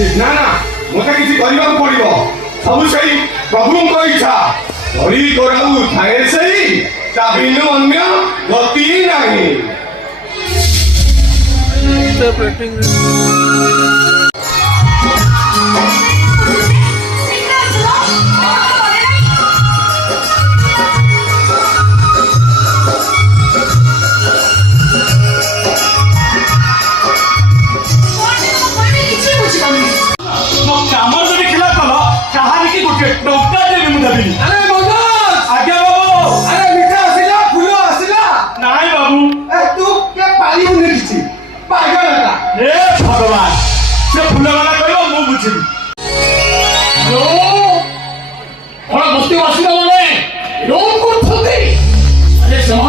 ନା ନା ମୋତେ କିଛି କରିବାକୁ ପଡିବ। ସବୁ ସେଇ ପ୍ରଭୁଙ୍କ ଇଚ୍ଛା। ଧରି କରାଉ ଥାଏ ସେଇ ତା ବିନୁ ଅନ୍ୟ ଗତି ନାହିଁ। भगवान से फूल वाला कह बुझी बस्ती बसी मैंने से तुम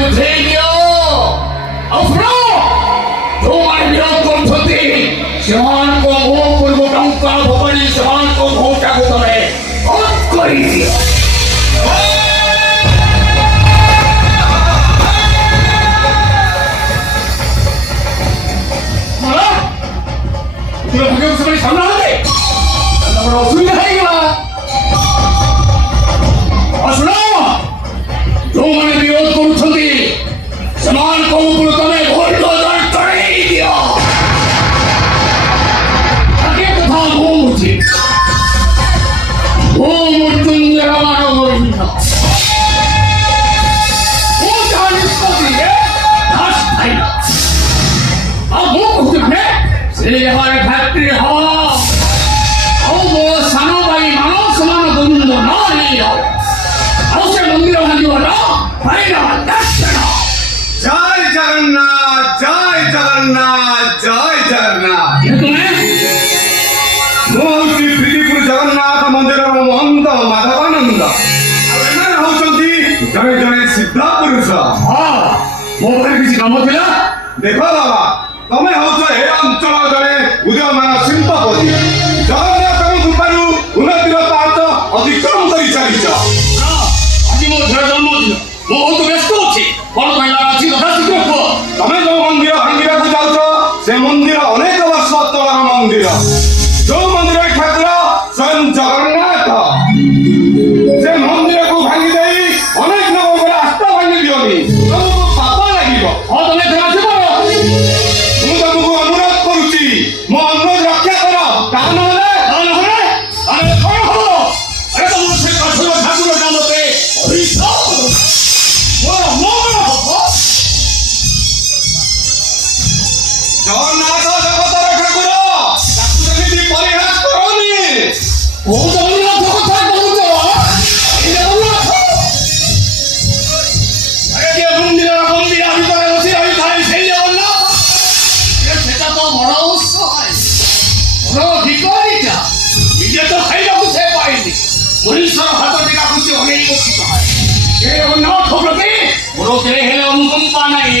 बुझे दियो शुण जो मैंने विरोध कर पूर्व टंका भोपाली से भोटा को तुम्हें कर दियो। सामना असुविधा शुण जो मैंने विरोध कर तुम भोट चढ़ाई दियो कथा मुझे मृत्युंजय मानव फैक्ट्री सान भाई मानव समान बंद न मंदिर भांग जय जगन्नाथ जय जगन्नाथ जय जगन्नाथ। मुझे प्रीतिपुर जगन्नाथ मंदिर महंत माधवानंद होती जड़े जड़े सिद्धा पुरुष। हाँ मो किसी कम था देख बाबा तमें हूँ ए अंचल जड़े उदयमान शिल्पपति जगन्नाथ कृपार उन्नतिर पात अतिक्रम कर चलीच। आज मो झील जन्मदिन बहुत व्यस्त अच्छी कौन कहला अच्छी तथा शीघ्र कह तमें जो मंदिर भांगा जाऊच से मंदिर अनेक वर्ष तलर मंदिर जो मंदिर ठाकुर स्वयं जगन्नाथ से मंदिर को भांगी दे अनेक लोक आस्था भांगी दियोनी तुमको पाप लगे। हाँ तुम्हें मो अनुरोध रक्षा कर जगन्नाथ जगतर ठाकुर परिहास करनी जगन्नाथ कथा कौच मंदिर मंदिर भितर बसी रही था से जगन्नाथ से तो बड़ उत्सव बड़ भिकारीटा निजे तो खाइबा से पाइनी मनुष्य हाथ टीका खुशी होने बसी जगन्नाथ प्रति मोर के हेले अनुकंपा नहीं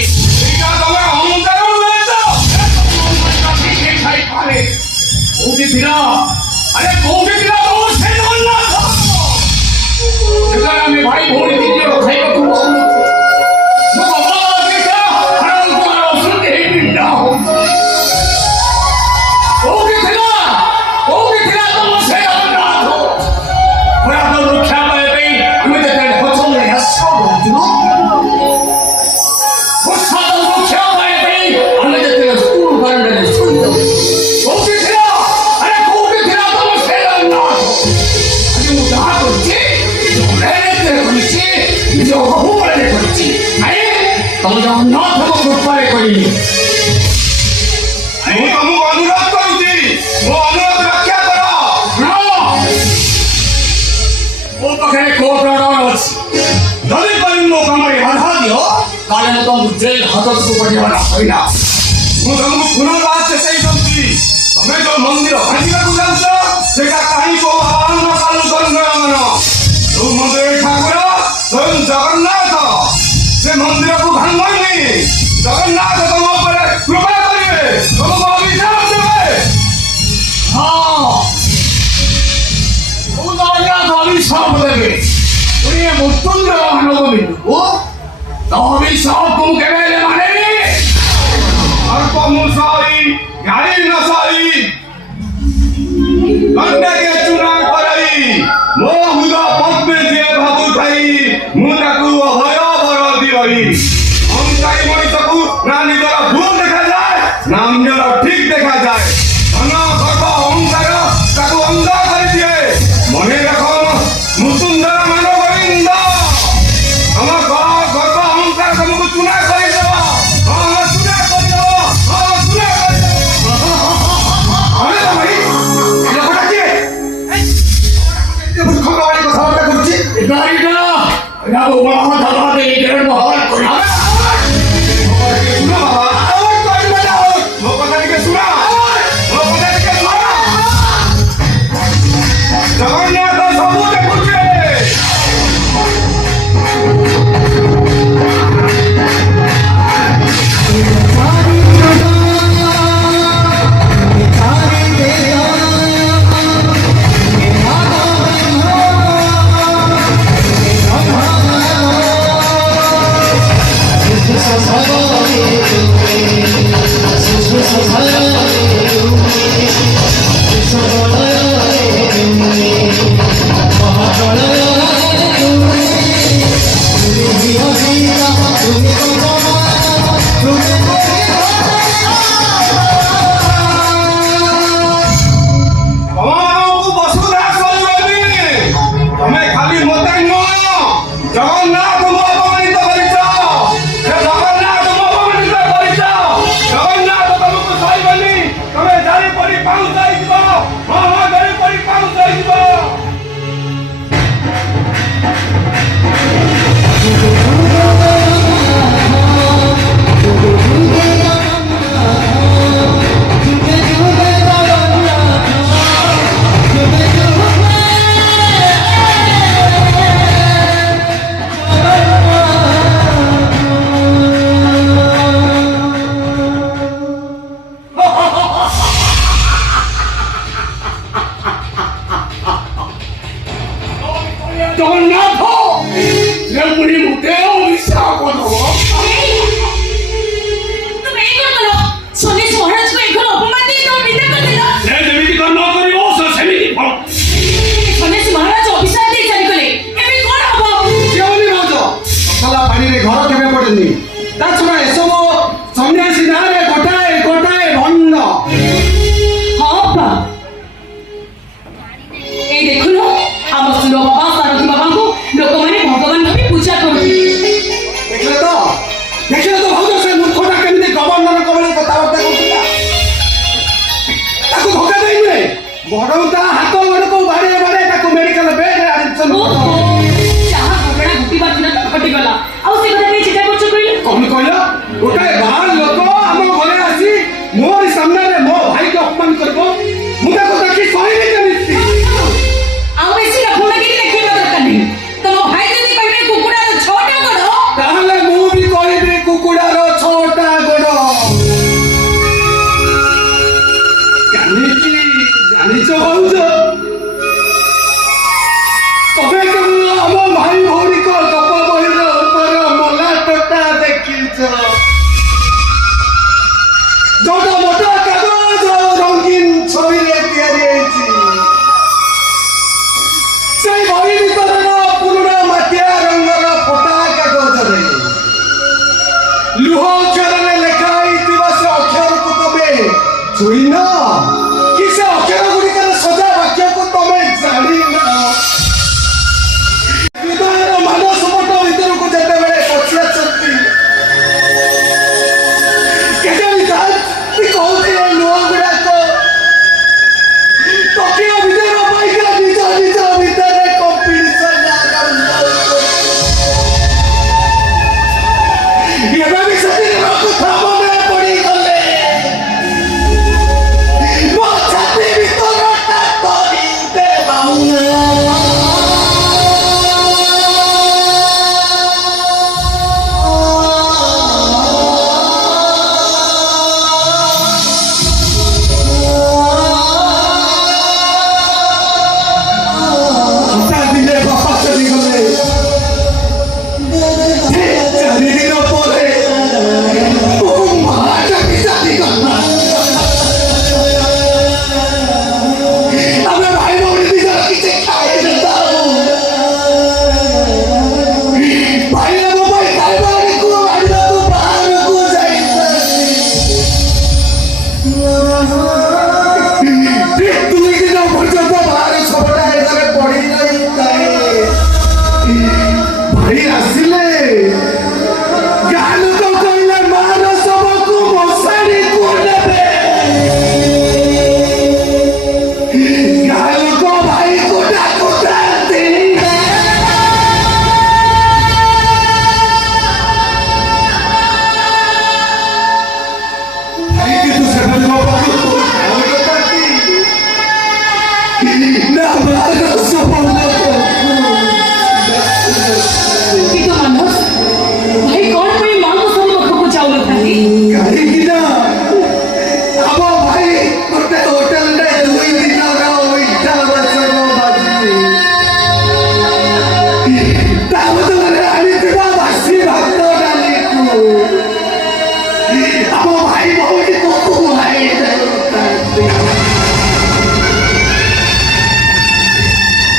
तमें अहंकार अरे भाई भोड़ी तुम जगन्नाथ को कृपारे करी तुमको अनुरोध करुची मो अनुरोध रक्षा कर मो पाखे कोर्ट ऑर्डर अछि जदि पर मो काम बाधा दियो काले तुम जेल हाजत को पड़िवाना होइना मु तुमको पुनर्वास चेताई दउची तमे जो मंदिर भांगा को जाउछ सेटा काई को आवाहन कालू करन मन जो मंदिर ठाकुर स्वयं जगन्नाथ से मंदिर को भांगनी जगन्नाथ तुम ऊपर कृपा करिवे तुमको अभिशाप देवे। हाँ जगन्नाथ अभिशाप देवे उन्हें मृत्युंजय मानव बिंदु तो अभिशाप तुम केवे मानेनी अर्प मुसाई गाड़ी नसाई କନ୍ୟାକେ ଚୁନା କରାଇ ମୋ ହୁଦ ପଦ୍ମେ ଯିଏ ଭାବୁଥାଇ ମୁଁ ତାକୁ ଅଭୟ ବର ଦିଅଇ। ଅହଙ୍କାରୀ ମଣିଷକୁ ନା ନିଜର ଭୁଲ ଦେଖାଯାଏ ନା ଅନ୍ୟର ଠିକ ଦେଖାଯାଏ। ଧନ ଗର୍ବ ଅହଙ୍କାର ତାକୁ ଅନ୍ଧ କରିଦିଏ। ମନେ ରଖ ମୁଁ ସୁନ୍ଦର ମାନବ ଇନ୍ଦ। ତମ ଗର୍ବ ଅହଙ୍କାର ତମକୁ ଚୁନା କରିଦେବ। ହଁ ଚୁନା କରିଦେବ। ହଁ ଚୁନା କରିଦେବ। ଅରେ ଭାଇ ଲୋକଟା କିଏ? ମୂର୍ଖ ବାଡ଼ି କଥାବାର୍ତ୍ତା କରୁଛି। ଗାଡ଼ିଟା ରାବୁ ମହମ୍ମଦ ଦେଇ ଦେଢ଼ ମହଲ କରି ଜଗନ୍ନାଥ ସେ ପୁଣି ମୁଟେ ଅଭିଶାପ ଦବ। তুমি এই করে বলো সন্ন্যাসী মহারাজকে এই ঘরে অপমান দিয়ে তুমি বিদায় করে দিল। ସେ ଯେମିତି ନ କରିବ ସେ ସେମିତି ଫଳ। সন্ন্যাসী মহারাজ অভিশাপ দিয়ে চালি গলে ଏବେ କଣ ହବ? କେଉଁଠି ରହୁଛ? ସକାଳ ପାଣିରେ ଘର କେବେ ପଡ଼େନି। ତା ଛଡ଼ା ଏସବୁ ସନ୍ନ୍ୟାସୀ ନାଁରେ ଗୋଟାଏ ଗୋଟାଏ ଭଣ୍ଡ। ହଁ ବାପା এই দেখুন ଆମ ସୁର ବାବା ସାରଥୀ ବାବାଙ୍କୁ ଲୋକମାନେ ଭଗବାନ ଭାବି ପୂଜା କରନ୍ତି। ଦେଖିଲେ ତ ଭାଉଜ ସେ ମୂର୍ଖଟା କେମିତି ଗଭର୍ଣ୍ଣର କବଳରେ କଥାବାର୍ତ୍ତା କରୁଥିଲା। ତାକୁ ଧୋକା ଦେଇଥିଲେ ବରଂ ତା ହାତ ଗୋଡ଼କୁ ବାଡ଼େଇ ବାଡ଼େଇ ତାକୁ ମେଡିକାଲ ବେଡ୍ରେ ଆଡମିସନ ଓହୋ ଯାହା ଘଟଣା ଘଟିବା ଦିନ ତ ଘଟିଗଲା ଆଉ ସେ କଥା କାଇଁ ଚିନ୍ତା କରୁଛ କହିଲେ? କଣ କହିଲ? ଗୋଟାଏ ବାହାର ଲୋକ ଆମ ଘରେ ଆସି ମୋରି ସାମ୍ନାରେ ମୋ ଭାଇକୁ ଅପମାନ କରିବ। ମୁଁ ତାକୁ ଦେଖି ସହିବି କେମିତି? ଆଉ ବେଶୀ ରଖୁଣାଗିରି ଦେଖେଇବା ଦରକାର ନାହିଁ। ତମ ଭାଇ ଯଦି କହିବେ କୁକୁଡ଼ାର 6ଟା ଗୋଡ଼ ତାହେଲେ ମୁଁ ବି କହିବି କୁକୁଡ଼ାର 6ଟା ଗୋଡ଼। କାହିଁକି ଜାଣିଛ ଭାଉଜ? ତମେ କେବଳ ଆମ ଭାଇ ଭଉଣୀଙ୍କ ଗପ ବହିର ଉପରେ ମଲାଟଟା ଦେଖିଛ। ଯୋଉଟା ମୋଟା କାଗଜ ଆଉ ରଙ୍ଗୀନ ଛବିରେ ତିଆରି ହେଇଛି। ସେଇ ବହି ଭିତରର ପୁରୁଣା ମାଟିଆ ରଙ୍ଗର ଫଟା କାଗଜରେ ଲୁହ ଅକ୍ଷରରେ ଲେଖା ହେଇଥିବା ସେ ଅକ୍ଷରକୁ ତମେ ଛୁଇଁନ କି ସେ ଅକ୍ଷର ଗୁଡ଼ିକର ସଜା ବାକ୍ୟକୁ ତମେ ଜାଣିନ। ହୃଦୟର ମାନସ ପଟ ଭିତରକୁ ଯେତେବେଳେ ପଶି ଆସନ୍ତି କେଜାଣି ତାହାନ୍ତି କହୁଛି ଏ ଲୁହ ଗୁଡ଼ାକ ତକିଆ ଭିତର ପାଇକା ନିଜ ନିଜ ଭିତରେ କମ୍ପିଟିସନ ଏବେ ବି ସେଥିରେ କଥା ମନେ ପଡ଼ିଗଲେ ମୋ ଆମ ଭାଇ ଭଉଣୀକୁ କୁହାଇ ଦେଉଛନ୍ତି।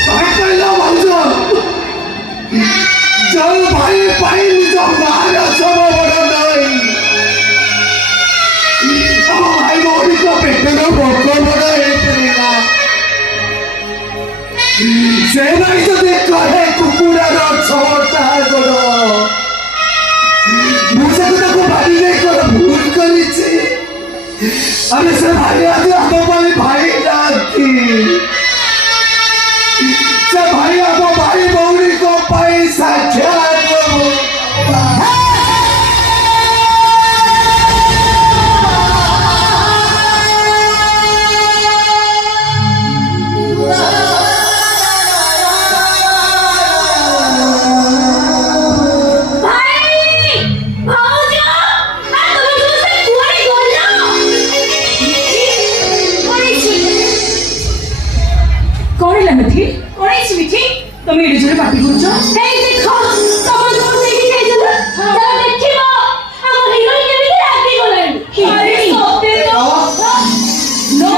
ତମେ କହିଲ ଭାଉଜ, ଯୋଉ ଭାଇ ପାଇଁ ନିଜ ମାର ସମ ବଡ଼ ନାହିଁ, ଆମ ଭାଇ ଭଉଣୀଙ୍କ ପେଟର ଭୋକ ବଡ଼ ହେଇଥିଲା। ସେ ଭାଇ ଯଦି କହେ କୁକୁଡ଼ାର 6ଟା ଗୋଡ଼, ମୁଁ ତାକୁ ଭାବି ଦେଇ ଭୁଲ କରିଛି। ଆମେ ସେ ଭାଇ ଆଜି ଆମ ପାଇଁ ଭାଇ ନାହାନ୍ତି। ସେ ଭାଇ ଆମ ଭାଇ ଭଉଣୀଙ୍କ ପାଇଁ ସାକ୍ଷାତ তুমি এর জন্য পার্টি করছো? এই দেখো তোমার দোষ দেখি যাইছিল যারা দেখিব আমার হিরো কেমিতি রাখি গলেন। আরে সত্যি তো নো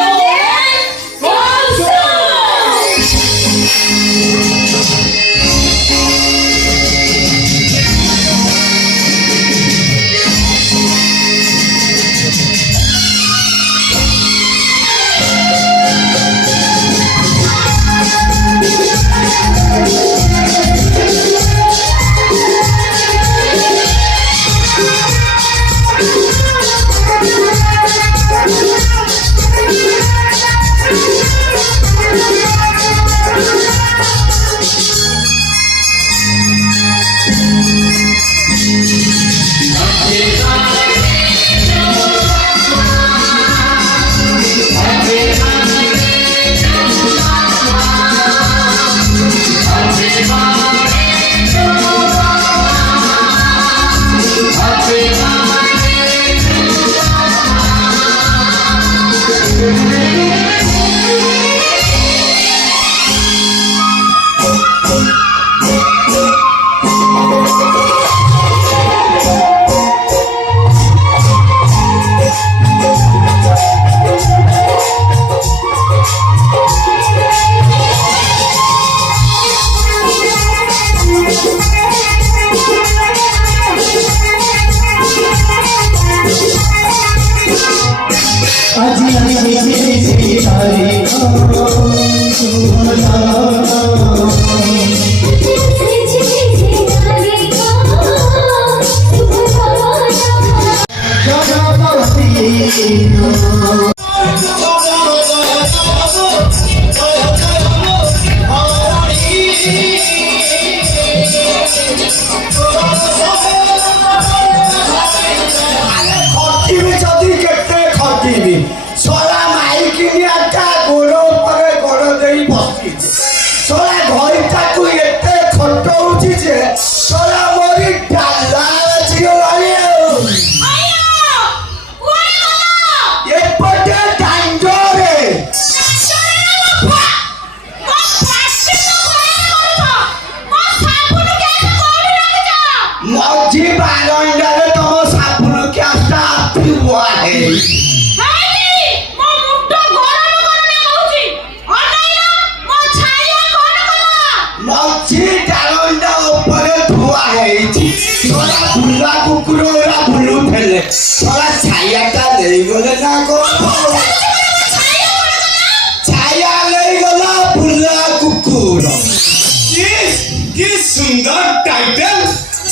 सुंदर टाइटल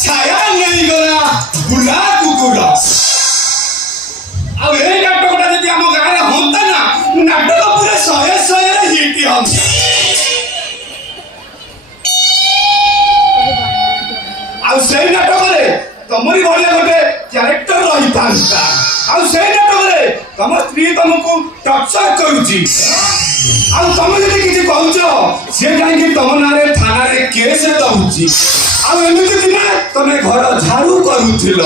छाया नहीं गला बुला कुकुर अब ए नाटकटा जदि हम गारे होता ना नाटक पूरा 100 रे हिट हम आ से नाटक रे तमरी भले गोटे कैरेक्टर रही थांता आ से नाटक रे तम स्त्री तुमको टॉर्चर करूची आ तम जदि किछि कहउछ से काहे तम नारे थाना रे केस दउची आ एमिति दिना तमे घर झाड़ू करूथिल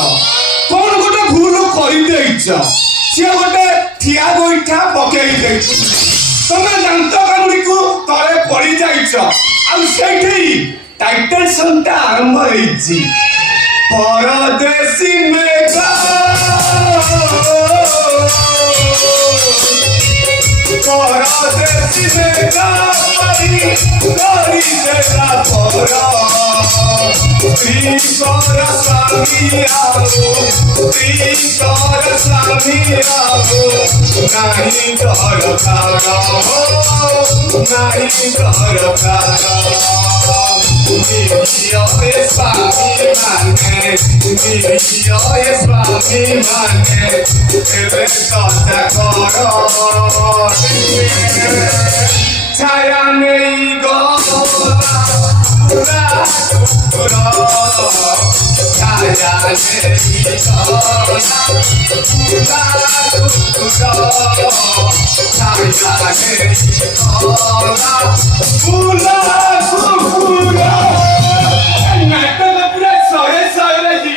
कोन गोटे भूल करि देइछ से गोटे ठिया गोइठा पकेइ देइछ तमे दांत कामुडी को तळे पड़ी जाइछ आ सेठी टाइटल संता आरंभ हेइछि परदेसी में परदेसी में परी गरी देला परा त्रिकर स्वामी आओ त्रिकर स्वामी आओ नहीं डर कारा नहीं डर कारा निवियों स्वामी माने निवियों स्वामी माने तेरे कथा करो छाया नहीं गोला छाया नहीं गोला छाया नहीं गोला फूला फूला नाटक पूरा सहे सहे जी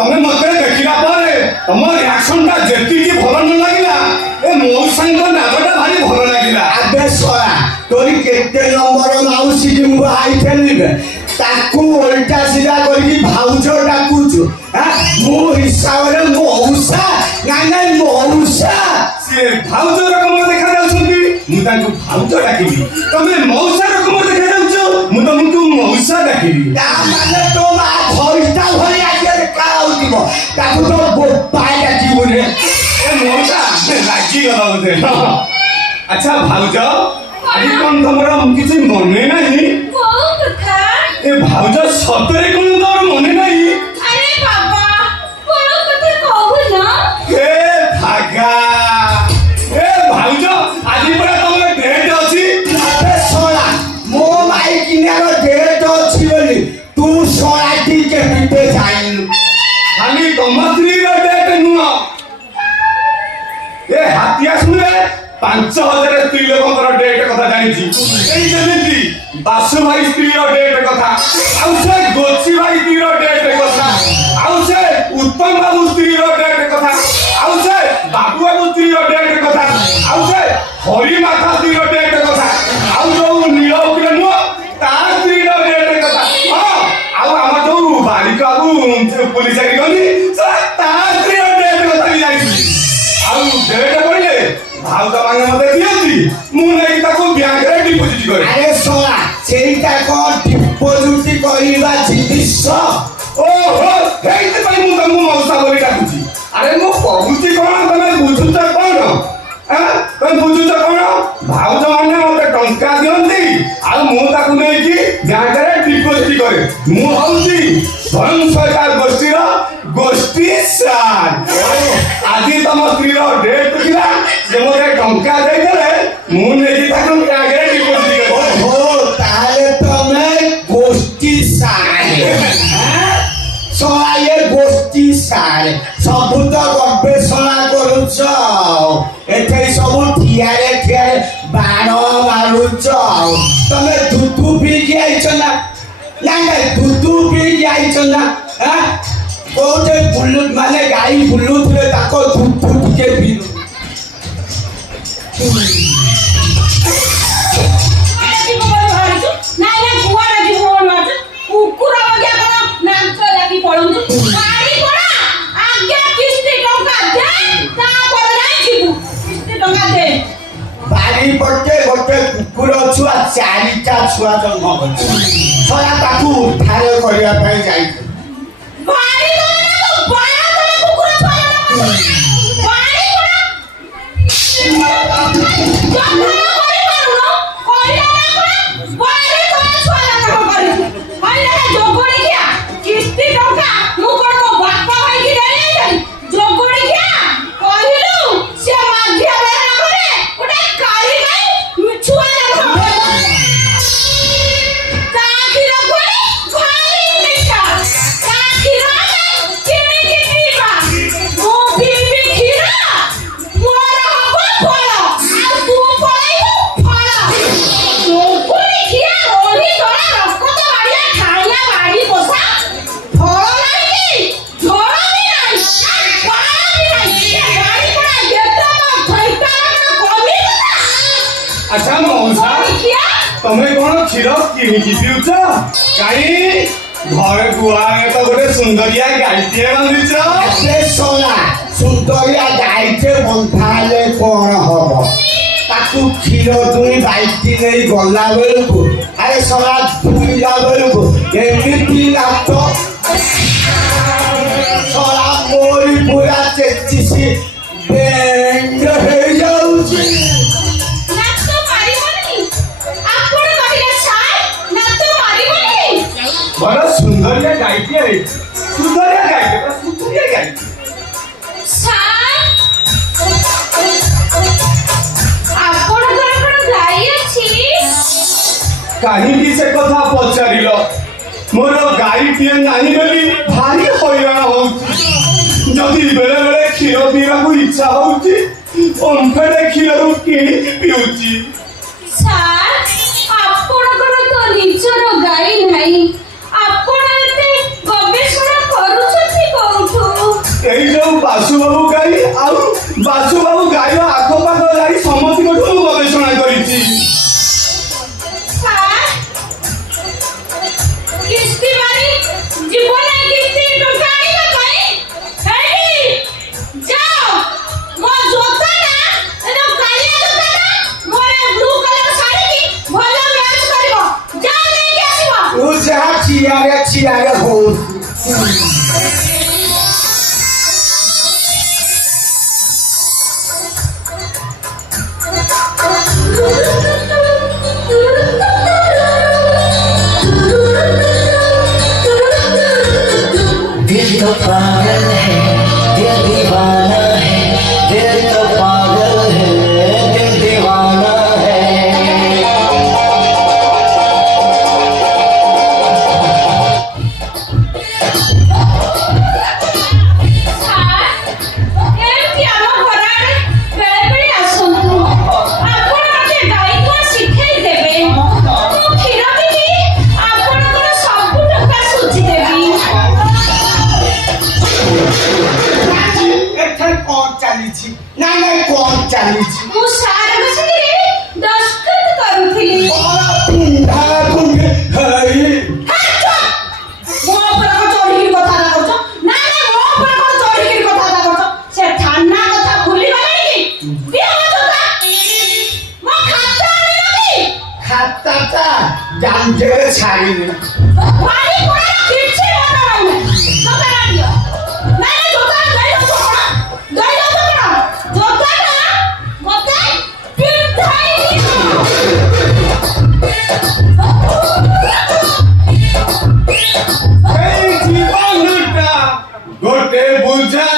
तमे मते देखिला पारे तम रिएक्शन ता जेती की भल न लागिला ए मौसांग नाटकटा भारी भल लागिला आबे सोया तोरी केते नंबर माउसी की मु आई फेलिबे ताकू उल्टा सीधा करके भाउजो डाकुछु हां मु हिसाब रे मौसा नाना मौसा से भाउजो रकम देखा जाउछंती मु तांको भाउजो डाकिबी तमे मौसा रकम देखा जाउछो मु तुमको मौसा डाकिबी ता माने तो मा भइता भई आके काउदिबो ताकू तो बोपाय डाकिबो रे ए मौसा लागी गला बोते अच्छा भाउजो आज कोन तमरा किछि मने नाही ए भाउजो सतरे कोन तोर मने नाही ए भागा ए भाउजो आज परा तमरे डेट अछि आबे सोना मो माई किनारो डेट अछि बोली तू सोना टी के पिटे जाइलु खाली तमस्त्री रो डेट नुआ ए हातिया सुने 5000 स्त्री लोकଙ୍କର डेट କଥା ଜାଣିଛି ଏଇ ଯେମିତି ବାସୁ ଭାଇ ସ୍ତ୍ରୀର डेट କଥା ଆଉ ସେ ଗୋଚି ଭାଇ ସ୍ତ୍ରୀର डेट କଥା ଆଉ ସେ ଉତ୍ତମ ବାବୁ ସ୍ତ୍ରୀର डेट କଥା ଆଉ ସେ ବାବୁ ବାବୁ ସ୍ତ୍ରୀର डेट କଥା ଆଉ ସେ ହରି ମାଥା ସ୍ତ୍ରୀର डेट କଥା ଆଉ ଯୋଉ ନୀଳ ଉକିଲ ନୁହ ତା ସ୍ତ୍ରୀର डेट କଥା ହଁ ଆଉ ଆମ ଯୋଉ ବାରିକ ବାବୁ ପୁଲିସ ଚାକିରି କଲି ତା ସ୍ତ୍ରୀର डेट କଥା ବି ଜାଣିଛି ଆଉ डेट ପଡ଼ିଲେ भाउजा माने मते दियंती मु नै ताको बैंक रे डिपोजिट करे अरे सोना सेईटा को डिपोजिट करिबा जिनिस ओहो हेइते पई मु तमु मौसा बोली डाकुची अरे मु कहूची कोन तमे बुझुच कोन हां तमे बुझुच कोन भाउजा माने मते टंका दियंती आ मु ताको नै कि बैंक रे डिपोजिट करे मु हउची स्वयं सरकार गोष्ठी सार आज तम स्त्री डेट थिला जे मोते टंका दे देले मु नै कि ताको बैंक रे डिपोजिट करे ओहो ताले तमे गोष्ठी सारे सोना ये गोष्ठी सारे सब तो गवेषणा करूछ एथे सब ठियारे बाण मारुछ ଯାଇଛ ନା ନାଇଁ ନାଇଁ ଦୁଧୁ ପିଇ ଯାଇଛ ନା କୋଉଠି ବୁଲୁ ମାନେ ଗାଈ ବୁଲୁଥିଲେ ତାକୁ ଦୁଧୁ ଟିକେ ପିଇଲୁ ବାରି ପଟେ ଗୋଟେ କୁକୁର ଛୁଆ 4ଟା ଛୁଆ ଜନ୍ମ କରିଛି ଛୟା ତାକୁ ଉଦ୍ଧାର କରିବା ପାଇଁ ଯାଇଥିଲି अच्छा मौसा तुम्हें कौन क्षीर किणिकी पिउछ काई घर दुआरे तो गोटे सुंदरिया गाईटे बांधिछ एते सोना सुंदरिया गाईटे बंधाले कौन हब ताकू क्षीर दुई बाल्टी नहीं गला बेलू अरे सोना दुईला बेलू एमती लागतो सोना मोरी पूरा चेचिसी बेंड हो जाउची बड़ा सुंदरिया गाईटे है सुंदरिया गाईटे सुंदरिया गाईटे कहीं से कथा पचारिल मोर गाईटे नहीं बोली भारी हैरान हो जदि बेले बेले क्षीर पीवा को इच्छा होउची ओंफेडे क्षीर किणी पिउची गाई नहीं जो बासुबाबू गाई आउ बासुबाबू गाई आखपाख जाई समस्त गवेषणा करिछि चियारे हो दिल तो पागल है दिल दीवाना है दिल तो पागल है दिल दीवाना है जानते छाड़ी गोटे बुझा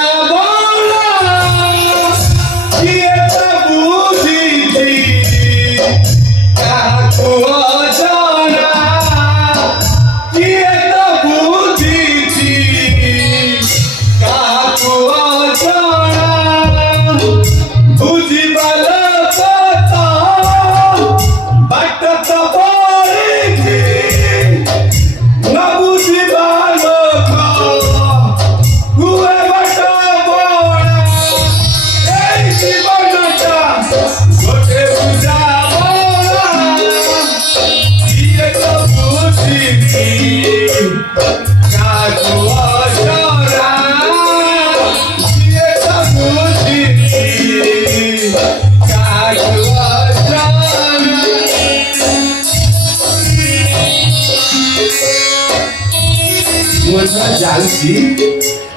ମୁଁ ଏଥର ଯାଉଛି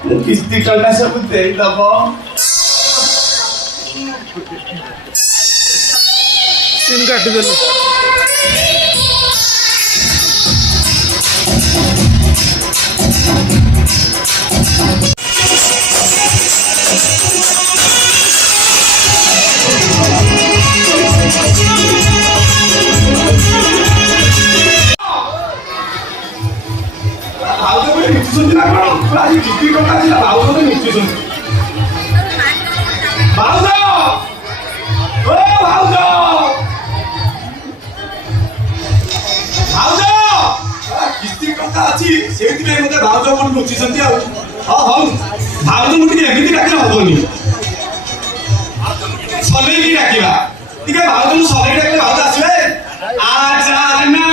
ମୁଁ କିସ୍ତି ଟଙ୍କା ସବୁ ଦେଇଦବ ଭାଉଜ ବୋଲି ମିଶୁଛନ୍ତି ନା କଣ ଆଜି କିସ୍ତି ଟଙ୍କା ଥିଲା ଭାଉଜ ବୋଲି ମିଶୁଛନ୍ତି ଭାଉଜ ଓ ଭାଉଜ ଭାଉଜ କିସ୍ତି ଟଙ୍କା ଅଛି ସେଇଥିପାଇଁ ମତେ ଭାଉଜ ବୋଲି ଲୁଚିଛନ୍ତି ଆଉ ହଉ ଭାଉଜଙ୍କୁ ଟିକେ ଏମିତି ଡାକିଲେ ହବନି ଭାଉଜଙ୍କୁ ଟିକେ ସଲେଇକି ଡାକିବା ଟିକେ ଭାଉଜଙ୍କୁ ସଲେଇକି ଡାକିଲେ ଭାଉଜ ଆସିବେ ଆଜାନା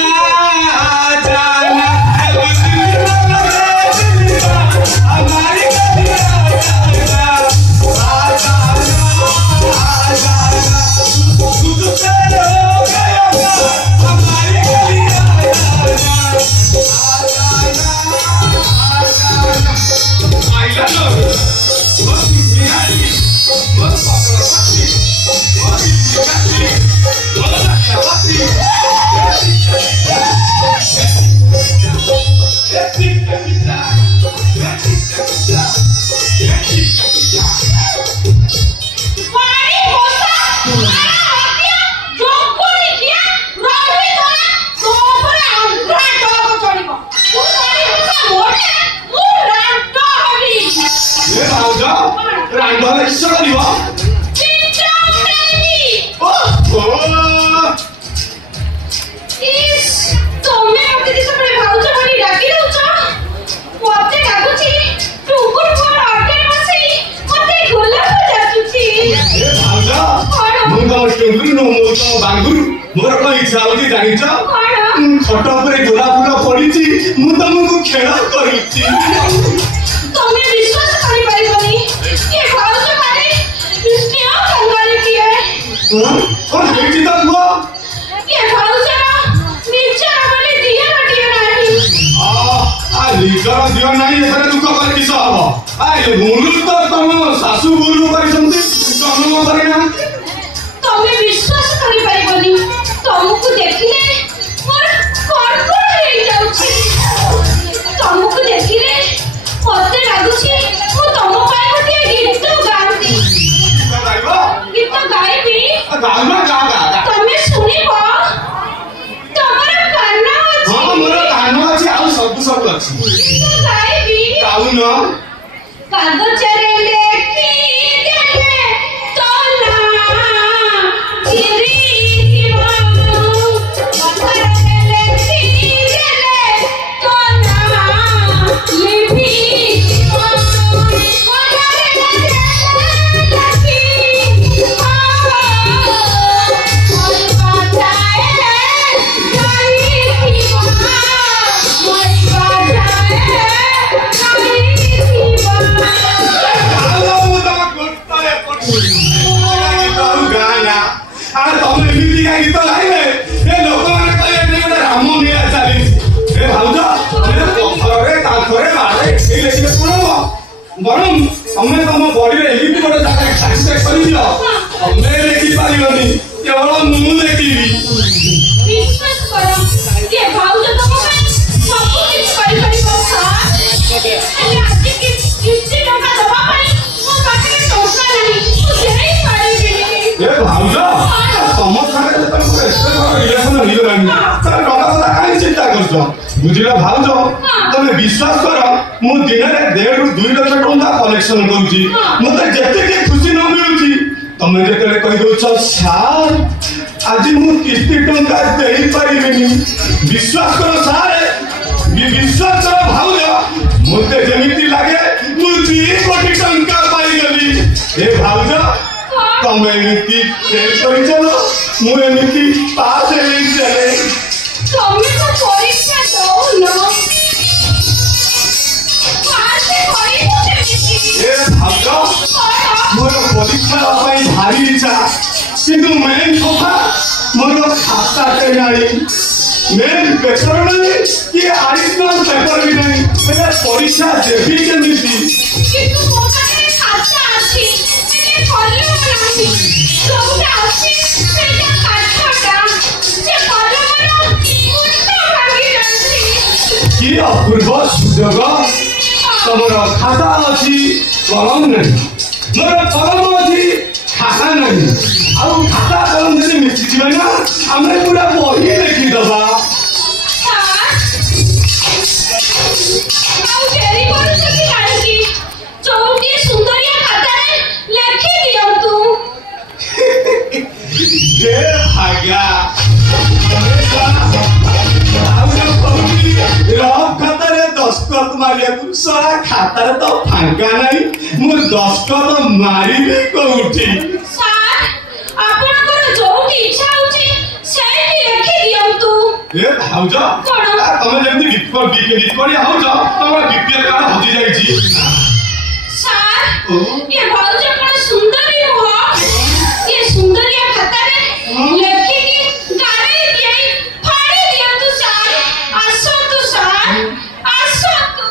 ଆଜାନା हमारी मोर कौन इच्छा होती जानी खट पर गोलाप फूल पड़ी मु तुमको खेल करी तुम्हें विश्वास करि परिबनी ये भाउज माने स्नेह कंगाली किए कौन हेची त हुआ ये भाउज निचर बोले दिया रटिया नाही आ निचर दिया नाही एथरे दुख कर किस हबो आ ये गुरु तो तुम सासू गुरु परिसंती जन्म करे ना तुम्हें विश्वास करि परिबनी तुमको देखिले मोर कोन कोन हे जाउछि तुमको देखिले मते लागुछि मु तुम पाए गोटे गीत गाउती गीत गाइबी गाउना गा तमे सुनिबो तमर कान अछि हां मोर कान अछि आ सब अछि गीत गाइबी गाउना कागजरे लेखी देले तो ना चिरी जीवन पत्थरे लेखी देले तो ना लिपि जीवन पत्थरे लेखी मोर बाजाए गाई जीवन मोर बाजाए गाई जीवन आलो मुदा गोटले पटुई गाउ गाना आ तुम एमिति का गीत गाइले ए लोक माने कहे ने गोटे राम लीला चली ए भाउज ए पथरे काठरे मारे ए लेखिले कोन बरम तमे तम बॉडी रे एमिति गोटे जागा एक्सरसाइज करि दियो तमे देखि पारिबनी केवल मु देखिबी विश्वास करो ये भाउज तुम सब कुछ करि परिबो अरे आज किसी टका दबा पाई मो पाखे टका नहीं तू देई पारिबी ए भाउज तम साथे तुमको एक्स्ट्रा रिलेशन हिलरानी तर टका କଥା काई चिंता करछो बुझिला भाउज तमे विश्वास करो मु दिन रे 1.5 ରୁ 2 लाख टका कलेक्शन करूची मते जेते के खुशी न मिलुची तमे जेतले कहि दोछ सार आज मु किस्ती टका देई पारिबिनी विश्वास करो सार विश्वास करो भाउज मते जेमिति लागे मु 2 कोटी टका पाई गली ए भाउज तमे एमिति फेल करि चलो मु एमिति पास हेई चले তুমি তো পরীক্ষা দাও না পাশে করিব কেমিতি ए भाउज मोर परीक्षा ପାଇଁ ଭାରି ଇଚ୍ଛା କିନ୍ତୁ ମେନ୍ କଥା ମୋର ଖାତା ଟେ ନାହିଁ मेन पेपर नहीं कि आरिफनाल पेपर भी नहीं मेरा परीक्षा देवी के नीति কিন্তু ମୋ ପାଖରେ ଖାତା ଅଛି ହେଲେ କଲମ ନାହିଁ ଯୋଉଟା ଅଛି ସେଇଟା କାଠଟା ସେ କଲମର ମୁଣ୍ଡ ଭାଙ୍ଗି ଯାଉଛି कि अपूर्व सुযোগ तमर खाता अच्छी कलम नहीं मोर कलम अच्छी खाता नहीं ଆଉ खाता कलम ଯଦି ମିଶିଯିବେ ନା ଆମେ ପୁରା ବହି ଲେଖିଦବା ଆଉ ଡେରି କରୁଛନ୍ତି କାହିଁକି ଯୋଉଠି ସୁନ୍ଦରିଆ ଖାତାରେ ଲେଖି ଦିଅନ୍ତୁ हे भाग्या रफ खातारे दस्तखत मारिया सारा खातारे तो फांका नहीं मु दस्तखत मारिबे कोउठी ସାର୍ ଆପଣଙ୍କର ଯୋଉଠି ଇଚ୍ଛା ହଉଛି ସେଇଠି ଲେଖି ଦିଅନ୍ତୁ ए भाउज କଣ? तमे जेमति गीत करिया होउछ तमर बीपीए कार्ड हजि जाईची ସାର୍ ये भाଉଜ କଣ ସୁନ୍ଦରୀ ନୁହଁ ये ସୁନ୍ଦରିଆ ଖାତାରେ ଲେଖିକି ଗାରେଇ ଦେଇ ଫାଡ଼ି ଦିଅନ୍ତୁ ସାର୍ ଆସନ୍ତୁ ସାର୍ ଆସନ୍ତୁ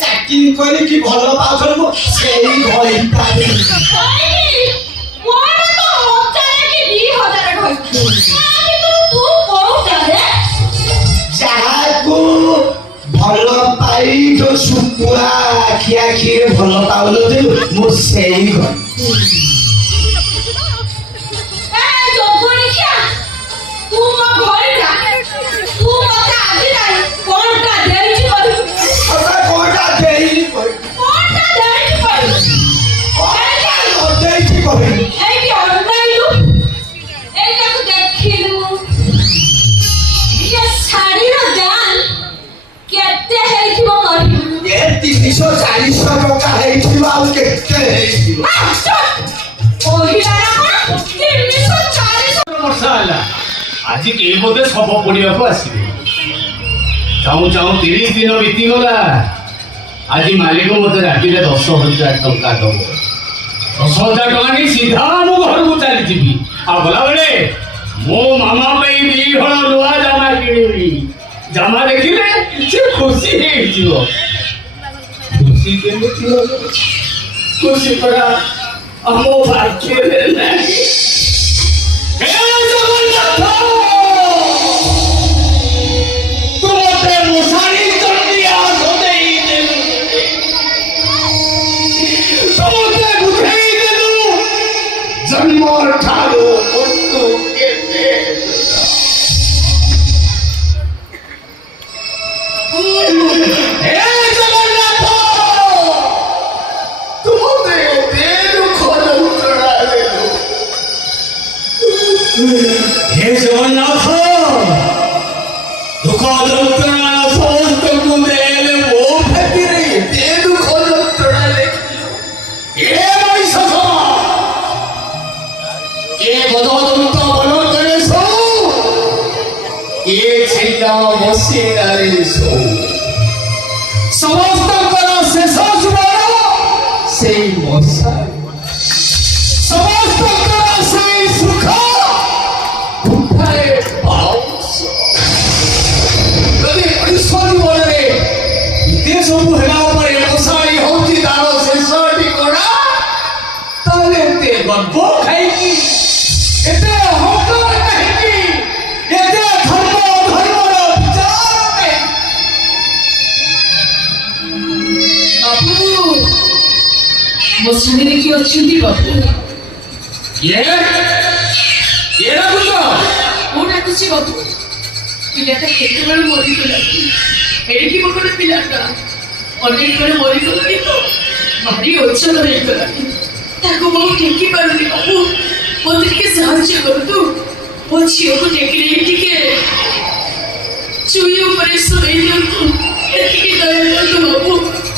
ଚାକିରି କରିକି ଭଲ ପାଉଛନ୍ତି ସେଇ ଘଇତାରେ ଯାହାକୁ ଭଲ ପାଇ ଯୋଉ ଶୁକୁଆ ଆଖି ଆଖିରେ ଭଲ ପାଉନଥିଲୁ ମୁଁ ସେଇ ଘଇ 300 ଟଙ୍କା ହେଇଥିବ ଆଉ କେତେ ହେଇଥିବ ବର୍ଷା ହେଲା ଆଜି କେହି ବୋଧେ ଶବ ପୋଡ଼ିବାକୁ ଆସିବେ ଚାହୁଁ ଚାହୁଁ 30 ଦିନ ବିତିଗଲା ଆଜି ମାଲିକ ମୋତେ ରାତିରେ 10,000 ଟଙ୍କା ଦବ 10,000 ଟଙ୍କା ନେଇ ସିଧା ମୁଁ ଘରକୁ ଚାଲିଯିବି ଆଉ ଗଲାବେଳେ ମୋ ମାମା ପାଇଁ 2 ହଳ ନୂଆ ଜାମା କିଣିବି ଜାମା ଦେଖିଲେ ସେ ଖୁସି ହେଇଯିବ ଖୁସି କେମିତି ହବ ଖୁସି ପରା ଆମ ଭାଗ୍ୟରେ ନାହିଁ हे जगन्नाथ तू मते मुसारी चंडिया सोदेई देलु तू मते बुझेई देलु जन्म ठारो मृत्यु केते हे जगन्नाथ तू मते दे दुख যন্ত্রণা দেলু हे जगन्नाथ दुख যন্ত্রণা সমস্তକୁ ଦେଲେ ମୋ ଭାଗ୍ୟରେ ଏତେ ଦୁଃଖ ଯନ୍ତ୍ରଣା ଲେଖିଲ ଏ ମଣିଷ ଏ ଗଜଦନ୍ତ ବନ କରେ ସଉ ଏ ଛିଡ଼ା ବସିନାରେ ସଉ ସମସ୍ତଙ୍କର ଶେଷ ଜୀବନ ସେଇ ମଶା ସମସ୍ତଙ୍କର ସେଇ ସୁଖ ସବୁ ହେଲା ପରେ ମଶାଇ ହଉଛି ତାର ଶେଷ ଠିକଣା ତାହେଲେ ଏତେ ଗର୍ବ ଖାଇକି ଏତେ ଅହଙ୍କାର କାହିଁକି ଏତେ ଧର୍ମ ଅଧର୍ମର ବିଚାର ବାବୁ ମୋ ଶ୍ରେଣୀରେ କିଏ ଅଛନ୍ତି ବାବୁ ଇଏ ଡାକୁଛ ମୁଁ ଡାକୁଛି ବାବୁ ପିଲାଟା କେତେବେଳେ ମରିଗଲା ଏଇଠି ମୋ ଗୋଟେ ପିଲାଟା ଅନେକ ବେଳେ ମରିଗଲାଣି ତ ଭାରି ଅଚଳ ହେଇଗଲାଣି ତାକୁ ମୁଁ ଟେକି ପାରୁନି ବାବୁ ମୋତେ ଟିକେ ସାହାଯ୍ୟ କରନ୍ତୁ ମୋ ଝିଅକୁ ଟେକି ନେଇ ଟିକେ ଚୁଇ ଉପରେ ଶୋଇ ଦିଅନ୍ତୁ ଏତିକି ଦୟା କରନ୍ତୁ ବାବୁ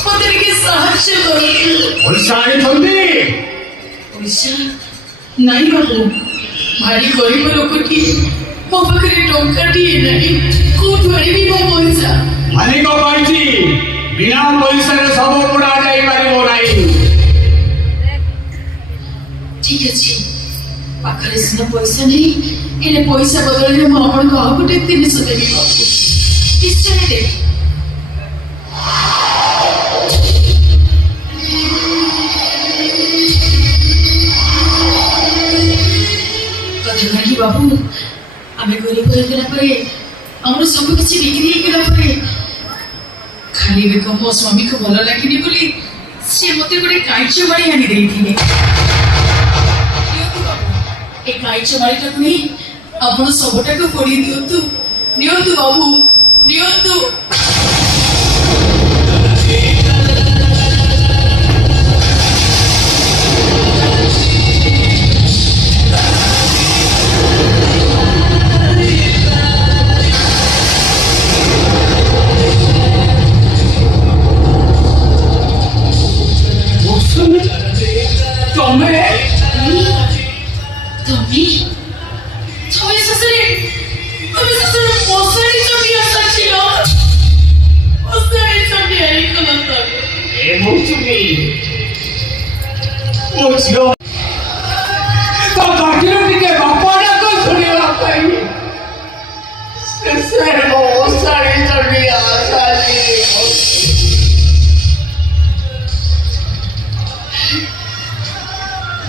ମୋତେ ଟିକେ ସାହାଯ୍ୟ କରନ୍ତୁ ପଇସା ଆଣିଛନ୍ତି ପଇସା ନାଇଁ ବାବୁ ଭାରି ଗରିବ ଲୋକଟିଏ ମୋ ପାଖରେ ଟଙ୍କାଟିଏ ନାହିଁ କୋଉଠୁ ଆଣିବି ମୋ ପଇସା ମାଲିକ କହିଛି ବିନା ପଇସାରେ ସବୁ ପୋଡ଼ା ଯାଇପାରିବ ନାହିଁ ଠିକ ଅଛି ପାଖରେ ସିନା ପଇସା ନାହିଁ ହେଲେ ପଇସା ବଦଳରେ ମୁଁ ଆପଣଙ୍କୁ ଆଉ ଗୋଟେ 300 ଦେବି ବାବୁ ନିଶ୍ଚୟ ଦେବି କଥା ନାହିଁ ବାବୁ ଆମେ ଗରିବ ହେଇଗଲା ପରେ ଆମର ସବୁ କିଛି ବିକ୍ରି ହେଇଗଲା ପରେ ଖାଲି ଏବେ ମୋ ସ୍ୱାମୀକୁ ଭଲ ଲାଗିନି ବୋଲି ସେ ମୋତେ ଗୋଟେ କାଇଚ ବାଡ଼ି ଆଣି ଦେଇଥିଲେ ଏ କାଇଚ ବାଡ଼ିଟାକୁ ନେଇ ଆପଣ ସବୁଟାକୁ ପୋଡ଼ି ଦିଅନ୍ତୁ ନିଅନ୍ତୁ ବାବୁ ନିଅନ୍ତୁ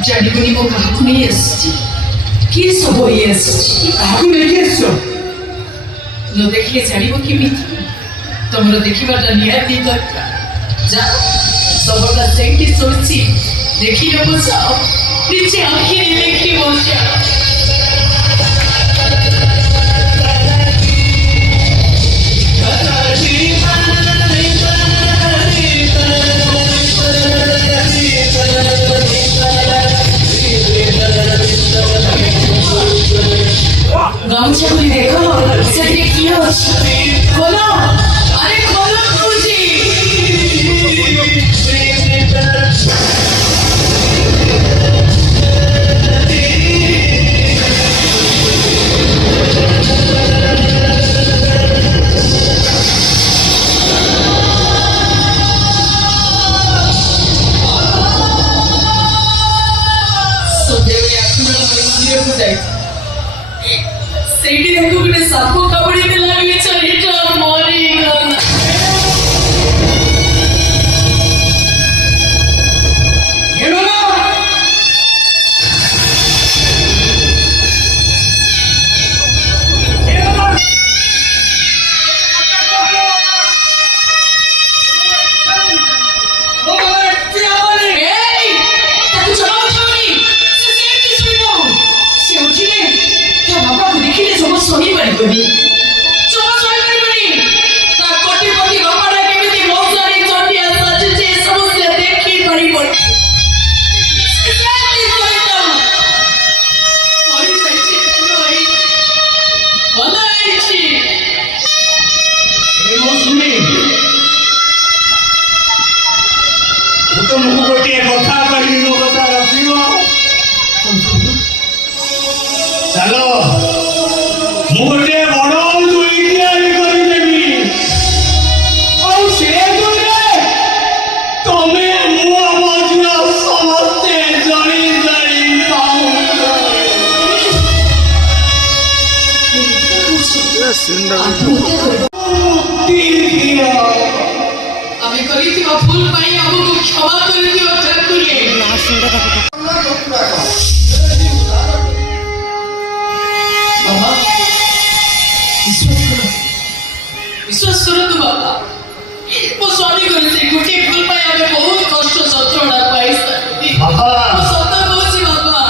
ଜାଣିବୁନି ମୁଁ କାହାକୁ ନେଇ ଆସିଛି କିଏ ସବୁ ହେଇ ଆସିଛି କାହାକୁ ନେଇକି ଆସିଛ ନ ଦେଖିଲେ ଜାଣିବ କେମିତି ତମର ଦେଖିବାଟା ନିହାତି ଦରକାର ଯା ସବୁଟା ସେଇଠି ଶୋଇଛି ଦେଖିବାକୁ ଯାଅ ନିଜେ ଆଖିରେ ଦେଖିବ ଯାଅ गामछा खुली देखो ସେଥିରେ କିଏ ଅଛି ଖୋଲ ଆରେ ଖୋଲ କହୁଛି ଝିଅକୁ ଯାଇଛି ସେଇଠି ତାକୁ ଗୋଟେ ସାପ କାମୁଡି ଦେଲା ବିଚାରୀଟା ମରିଗଲା। আমি করিଥିବା ভুল ପାଇଁ ଆମକୁ କ୍ଷମା କରିଦିଅ ଠାକୁରେ। ବାବା ବିଶ୍ୱାସ କରନ୍ତୁ ବାବା ମୋ ସ୍ୱାମୀ କରି ସେ ଗୋଟିଏ ଭୁଲ ପାଇଁ ଆମେ ବହୁତ କଷ୍ଟ ଯନ୍ତ୍ରଣା ପାଇସାରିଛି। ସତ କହୁଛି ବାବା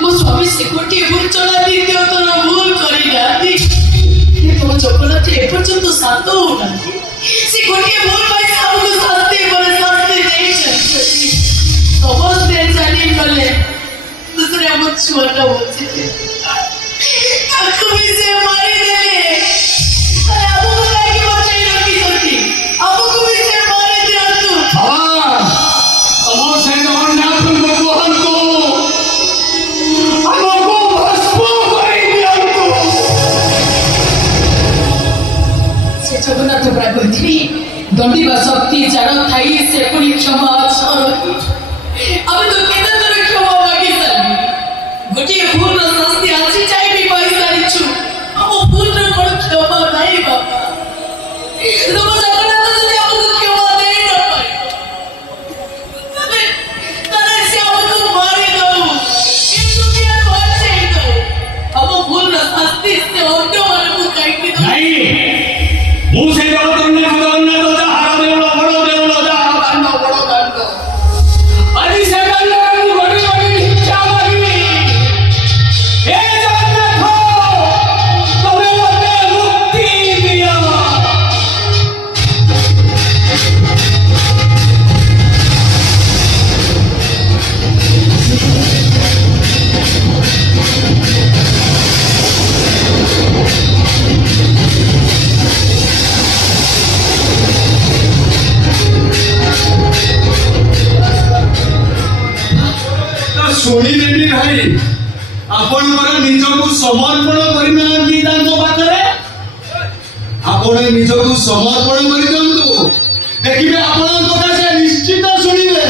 ମୋ ସ୍ୱାମୀ ସେ ଗୋଟିଏ ଭୁଲ ଚଳା ଦ୍ୱିତୀୟ ଥର ଭୁଲ କରିନାହାନ୍ତି। ତମ ଜଗନ୍ନାଥ ଏପର୍ଯ୍ୟନ୍ତ ଶାନ୍ତ ହଉନାହାନ୍ତି। ସେ ଗୋଟିଏ ଭୁଲ ପାଇଁ ଆମକୁ ଶାସ୍ତି ପରେ ଶାସ୍ତି ଦେଇଛନ୍ତି। ସମସ୍ତେ ଚାଲିଗଲେ ଦୁସରେ ଆମ ଛୁଆଟା ବଞ୍ଚିଛି ତାକୁ ବି ସେ ମାରିଦେଲେ। ଆମକୁ କାହିଁକି ବଚାଇ ରଖିଛନ୍ତି? ଆମକୁ ବି ସେ ମାରି ଦିଅନ୍ତୁ। ତମ ସେ ଜଗନ୍ନାଥଙ୍କୁ କୁହନ୍ତୁ ଆମକୁ ଭସ୍ମ କରିଦିଅନ୍ତୁ। ସେ ଜଗନ୍ନାଥ ପରା କହିଥିଲି ଦଣ୍ଡିବା ଶକ୍ତି ଯାର ଥାଇ ସେ ପୁଣି କ୍ଷମା ସରକି ଆମେ ତ କେତେ ଥର କ୍ଷମା ମାଗି ସାରିଲୁ। ଗୋଟିଏ ଭୁଲର ଶାସ୍ତି ଆଜି ଯାଇ ବି ପାଇସାରିଛୁ। ଆମ ଭୁଲର କ'ଣ କ୍ଷମା ନାହିଁ ବାବା? ତମ ଜଗନ୍ନାଥ ଯଦି ଆମକୁ କ୍ଷମା ଦେଇ ନ ପାରେ ତାହେଲେ ସେ ଆମକୁ ମାରିଦଉ ଏ ଦୁନିଆରୁ ହଟେଇ ଦଉ। ଆମ ଭୁଲର ଶାସ୍ତି ସେ ଅନ୍ୟମାନଙ୍କୁ କାହିଁକି ଦଉ? ନାଇଁ ମୁଁ ସେ ଜଗନ୍ନାଥ ଯାହାର ଦେଉଳ ବଡ଼ ଦେଉଳ ଯାହାର ଦାଣ୍ଡ ବଡ଼ ଦାଣ୍ଡ ଆଜି ସେ ଦାଣ୍ଡରେ ମୁଁ ଗଡ଼ି ଗଡ଼ି ଭିକ୍ଷା ମାଗିବି। ହେ ଜଗନ୍ନାଥ ତମେ ମୋତେ ମୁକ୍ତି ଦିଅ। ଶୁଣିଲେନି ଭାଇ, ଆପଣଙ୍କର ନିଜକୁ ସମର୍ପଣ କରିନାହାନ୍ତି ତାଙ୍କ ପାଖରେ। ଆପଣ ନିଜକୁ ସମର୍ପଣ କରିଦିଅନ୍ତୁ, ଦେଖିବେ ଆପଣଙ୍କ କଥା ସେ ନିଶ୍ଚିତ ଶୁଣିବେ।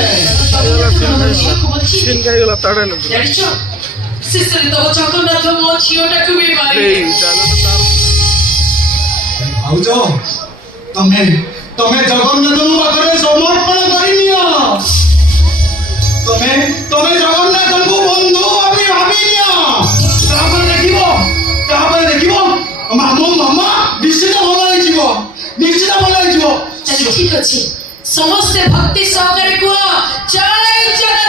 ଜାଣିଛ ଶେଷରେ ତମ ଜଗନ୍ନାଥ ମୋ ଝିଅଟାକୁ ବି ମାରିଲେ। ଭାଉଜ ତମେ ଜଗନ୍ନାଥଙ୍କ ପାଖରେ ସମର୍ପଣ କରିନିଅ। ତମେ ଜଗନ୍ନାଥଙ୍କୁ ବନ୍ଧୁ ଭାବି ନିଅ। ତାପରେ ଦେଖିବ ମାମା ନିଶ୍ଚିତ ଭଲ ହେଇଯିବ। ଠିକ ଅଛି ସମସ୍ତେ ଭକ୍ତି ସହକାରେ କୁହ ଜୟ ଜଗନ୍ନାଥ।